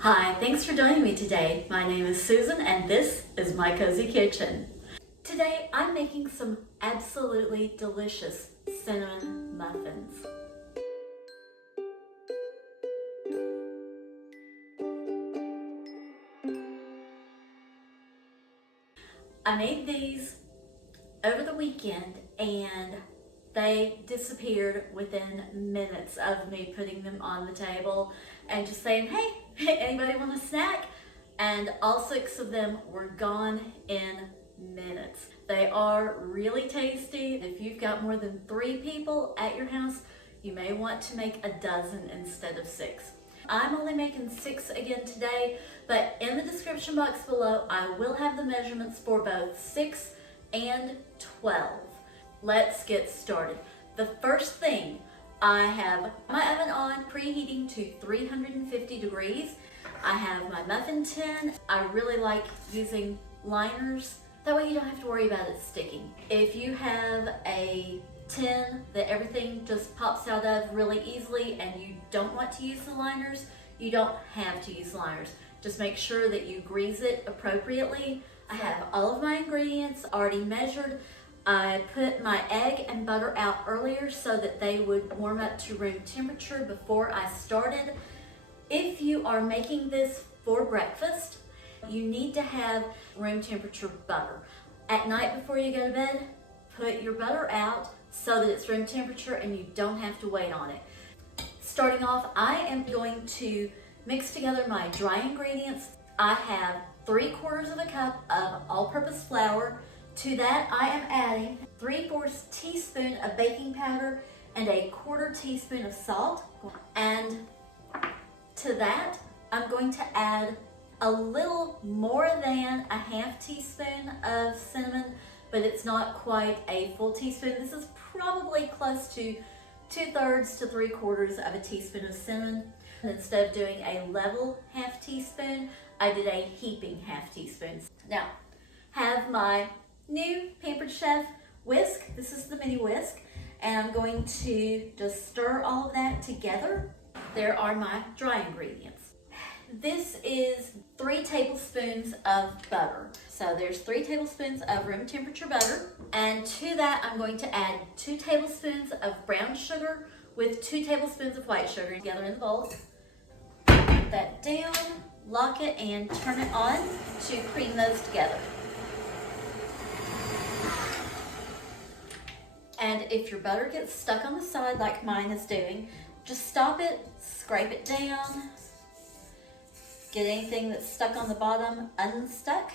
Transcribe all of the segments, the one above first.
Hi, thanks for joining me today. My name is Susan and this is My Cozy Kitchen. Today I'm making some absolutely delicious cinnamon muffins. I made these over the weekend and they disappeared within minutes of me putting them on the table and just saying, hey, anybody want a snack? And all 6 of them were gone in minutes. They are really tasty. If you've got more than 3 people at your house, you may want to make a dozen instead of 6. I'm only making 6 again today, but in the description box below, I will have the measurements for both 6 and 12. Let's get started. The first thing, I have my oven on, preheating to 350 degrees. I have my muffin tin. I really like using liners. That way you don't have to worry about it sticking. If you have a tin that everything just pops out of really easily and you don't want to use the liners, you don't have to use liners. Just make sure that you grease it appropriately. I have all of my ingredients already measured. I put my egg and butter out earlier so that they would warm up to room temperature before I started. If you are making this for breakfast, you need to have room temperature butter. At night before you go to bed, put your butter out so that it's room temperature and you don't have to wait on it. Starting off, I am going to mix together my dry ingredients. I have 3/4 of a cup of all-purpose flour. To that, I am adding 3/4 teaspoon of baking powder and a 1/4 teaspoon of salt. And to that, I'm going to add a little more than a 1/2 teaspoon of cinnamon, but it's not quite a full teaspoon. This is probably close to 2/3 to 3/4 of a teaspoon of cinnamon. Instead of doing a level 1/2 teaspoon, I did a heaping 1/2 teaspoon. Now, have my new Pampered Chef whisk. This is the mini whisk, and I'm going to just stir all of that together. There are my dry ingredients. This is 3 tablespoons of butter. So there's 3 tablespoons of room temperature butter, and to that I'm going to add 2 tablespoons of brown sugar with 2 tablespoons of white sugar together in the bowl. Put that down, lock it, and turn it on to cream those together. And if your butter gets stuck on the side like mine is doing, just stop it, scrape it down, get anything that's stuck on the bottom unstuck,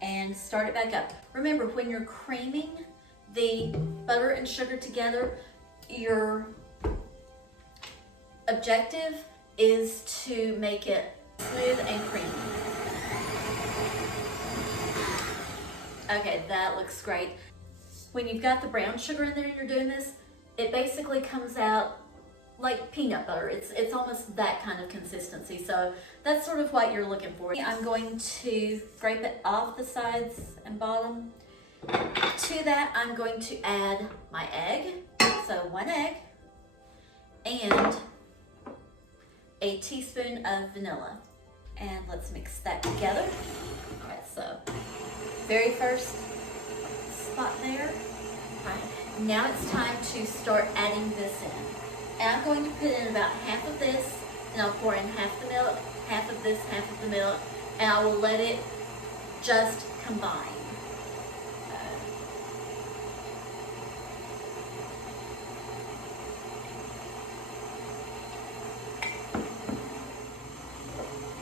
and start it back up. Remember, when you're creaming the butter and sugar together, your objective is to make it smooth and creamy. Okay, that looks great. When you've got the brown sugar in there and you're doing this, it basically comes out like peanut butter. It's almost that kind of consistency. So that's sort of what you're looking for. I'm going to scrape it off the sides and bottom. To that, I'm going to add my egg. So 1 egg and a teaspoon of vanilla. And let's mix that together. Okay, so very first spot there. All right, now it's time to start adding this in. And I'm going to put in about 1/2 of this, and I'll pour in 1/2 the milk, 1/2 of this, 1/2 of the milk, and I will let it just combine.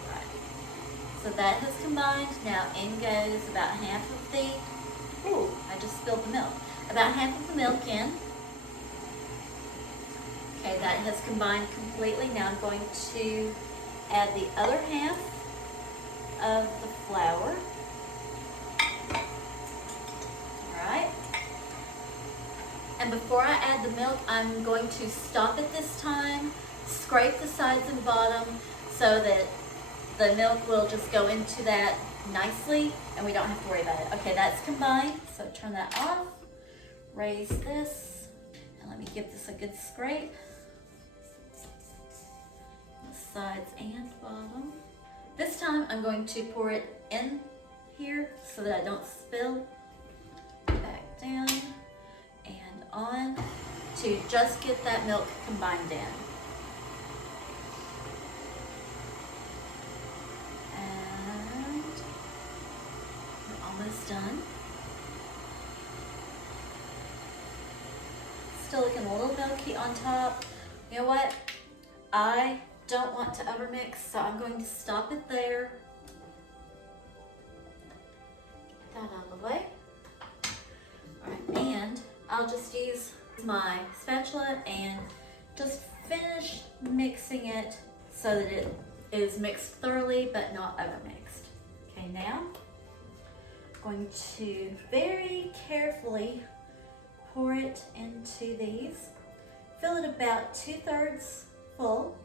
Right. So that has combined. Now in goes about 1/2 of the, ooh, I just spilled the milk. About 1/2 of the milk in. Okay, that has combined completely. Now I'm going to add the other 1/2 of the flour. All right. And before I add the milk, I'm going to stop it this time, scrape the sides and bottom so that the milk will just go into that nicely and we don't have to worry about it. Okay, that's combined. So turn that off, raise this, and let me give this a good scrape. sides and bottom. This time I'm going to pour it in here so that I don't spill. Back down and on to just get that milk combined in. And we're almost done. Still looking a little milky on top. You know what? I don't want to overmix, so I'm going to stop it there. Get that out of the way. Alright, and I'll just use my spatula and just finish mixing it so that it is mixed thoroughly but not overmixed. Okay, now I'm going to very carefully pour it into these. Fill it about 2/3 full.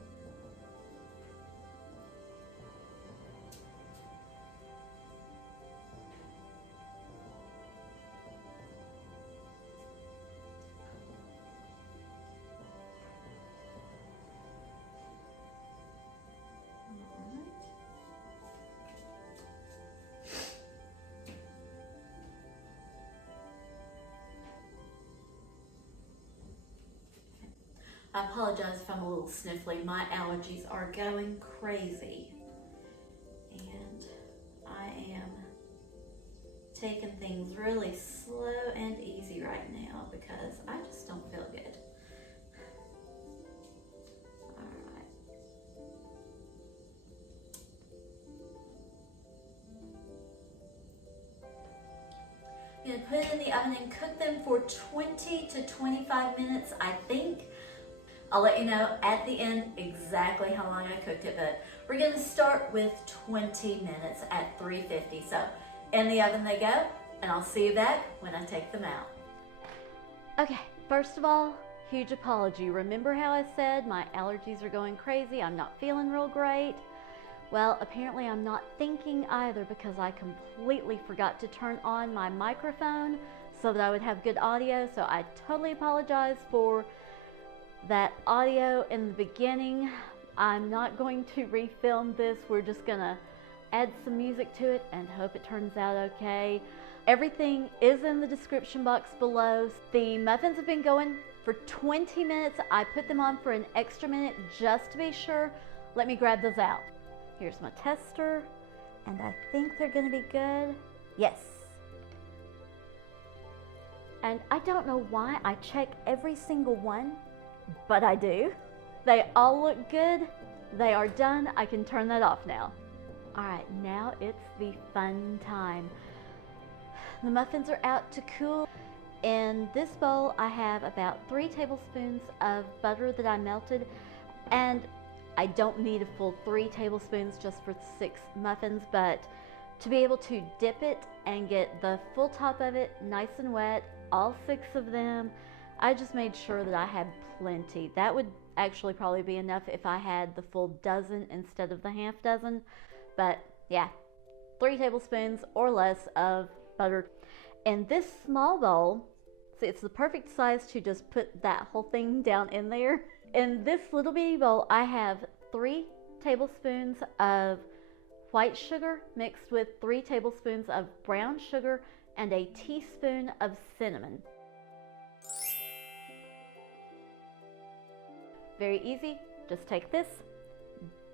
I apologize if I'm a little sniffly. My allergies are going crazy. And I am taking things really slow and easy right now because I just don't feel good. Alright. I'm going to put it in the oven and cook them for 20 to 25 minutes, I think. I'll let you know at the end exactly how long I cooked it, but we're gonna start with 20 minutes at 350. So in the oven they go, and I'll see you back when I take them out. Okay, first of all, huge apology. Remember how I said my allergies are going crazy? I'm not feeling real great. Well, apparently I'm not thinking either because I completely forgot to turn on my microphone so that I would have good audio. So I totally apologize for that audio in the beginning. I'm not going to refilm this. We're just gonna add some music to it and hope it turns out okay. Everything is in the description box below. The muffins have been going for 20 minutes. I put them on for an extra minute just to be sure. Let me grab those out. Here's my tester, and I think they're gonna be good. Yes. And I don't know why I check every single one, but I do. They all look good. They are done. I can turn that off now. All right, now it's the fun time. The muffins are out to cool. In this bowl, I have about 3 tablespoons of butter that I melted, and I don't need a full 3 tablespoons just for 6 muffins, but to be able to dip it and get the full top of it nice and wet, all 6 of them, I just made sure that I had plenty. That would actually probably be enough if I had the full dozen instead of the half dozen. But yeah, 3 tablespoons or less of butter. In this small bowl, see, it's the perfect size to just put that whole thing down in there. In this little bitty bowl, I have 3 tablespoons of white sugar mixed with 3 tablespoons of brown sugar and a teaspoon of cinnamon. Very easy. Just take this,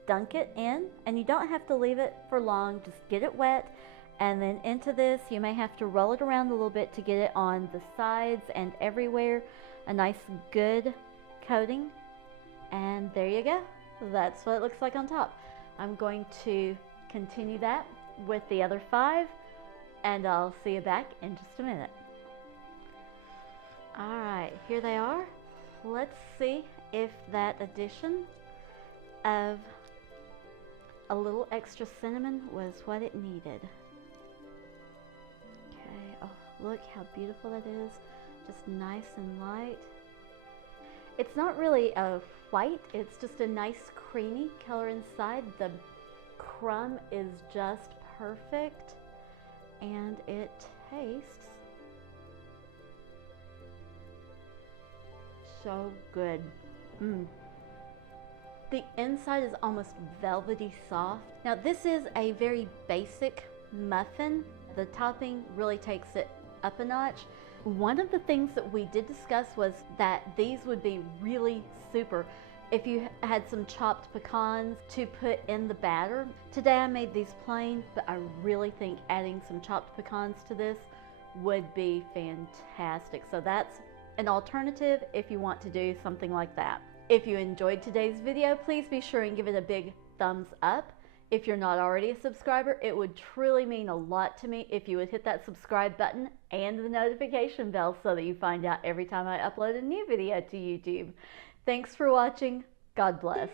dunk it in, and you don't have to leave it for long. Just get it wet, and then into this, you may have to roll it around a little bit to get it on the sides and everywhere. A nice good coating, and there you go. That's what it looks like on top. I'm going to continue that with the other 5, and I'll see you back in just a minute. All right, here they are. Let's see if that addition of a little extra cinnamon was what it needed. Okay, oh, look how beautiful that is. Just nice and light. It's not really a white, it's just a nice creamy color inside. The crumb is just perfect, and it tastes so good. The inside is almost velvety soft. Now this is a very basic muffin. The topping really takes it up a notch. One of the things that we did discuss was that these would be really super if you had some chopped pecans to put in the batter. Today I made these plain, but I really think adding some chopped pecans to this would be fantastic. So that's an alternative if you want to do something like that. If you enjoyed today's video, please be sure and give it a big thumbs up. If you're not already a subscriber, it would truly mean a lot to me if you would hit that subscribe button and the notification bell so that you find out every time I upload a new video to YouTube. Thanks for watching. God bless.